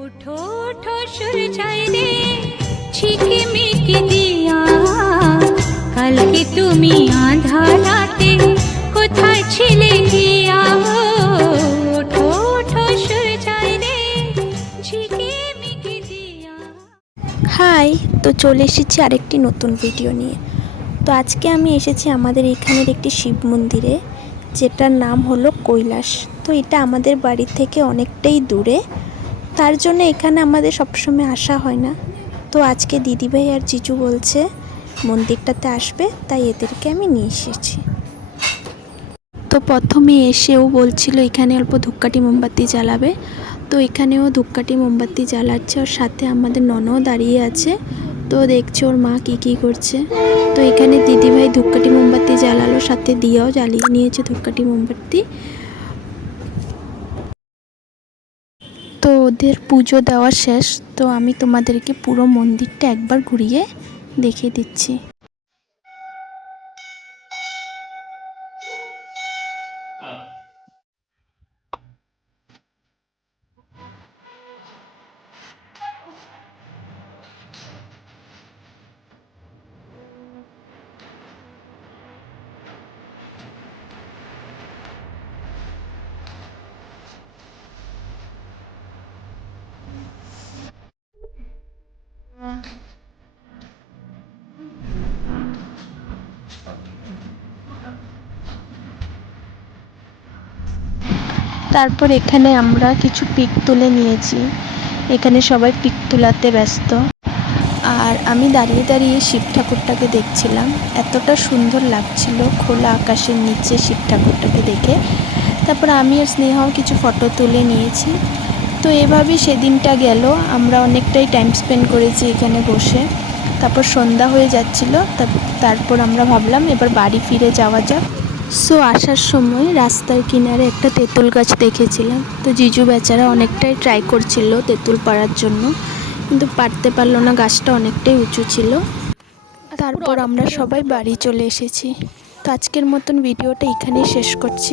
উঠো উঠো সূর্যাই রে ঝিকিমিকি দিয়া। কালকে তুমি আধার রাতে কোথায় ছিলে গিয়া? ওঠো ওঠো সূর্যাই রে ঝিকিমিকি দিয়া। হাই, তো চলে এসেছি আরেকটি নতুন ভিডিও নিয়ে। তো আজকে আমি এসেছি আমাদের এখানের একটি শিব মন্দিরে, যেটার নাম হলো কৈলাস। তো এটা আমাদের বাড়ি থেকে অনেকটাই দূরে। তার জন্য এখানে আমাদের সবসময় আসা হয় না। তো আজকে দিদিভাই আর জিজু বলছে, মন্দিরটাতে আসবে, তাই এদেরকে আমি নিয়ে এসেছি। তো প্রথমে এসেও বলছিল, এখানে অল্প ধূপকাঠি মোমবাতি জ্বালাবে। তো এখানেও ধূপকাঠি মোমবাতি জ্বালাচ্ছে, ওর সাথে আমাদের ননও দাঁড়িয়ে আছে। তো দেখছে ওর মা কী কী করছে। তো এখানে দিদিভাই ধূপকাঠি মোমবাতি জ্বালালো, সাথে দিয়াও জ্বালিয়ে নিয়েছে ধূপকাঠি মোমবাতি। ওদের পুজো দেওয়া শেষ তো আমি তোমাদেরকে পুরো মন্দিরটা একবার ঘুরিয়ে দেখে দিচ্ছি। তারপর এখানে আমরা কিছু পিক তুলে নিয়েছি। এখানে সবাই পিক তোলাতে ব্যস্ত। আর আমি দাঁড়িয়ে দাঁড়িয়ে শিব ঠাকুরটাকে দেখছিলাম। এতটা সুন্দর লাগছিল খোলা আকাশের নিচে শিব ঠাকুরটাকে দেখে। তারপর আমি আর স্নেহাও কিছু ফটো তুলে নিয়েছি। তো এভাবেই সেদিনটা গেল। আমরা অনেকটাই টাইম স্পেন্ড করেছি এখানে বসে। তারপর সন্ধ্যা হয়ে যাচ্ছিল। তার- তারপর আমরা ভাবলাম এবার বাড়ি ফিরে যাওয়া যাক। সো আসার সময় রাস্তার কিনারে একটা তেঁতুল গাছ দেখেছিলাম। তো জিজু বেচারা অনেকটাই ট্রাই করছিল তেঁতুল পাড়ার জন্য। কিন্তু পারতে পারল না গাছটা অনেকটাই উঁচু ছিল। তারপর আমরা সবাই বাড়ি চলে এসেছি। তো আজকের মতন ভিডিওটা এখানেই শেষ করছি।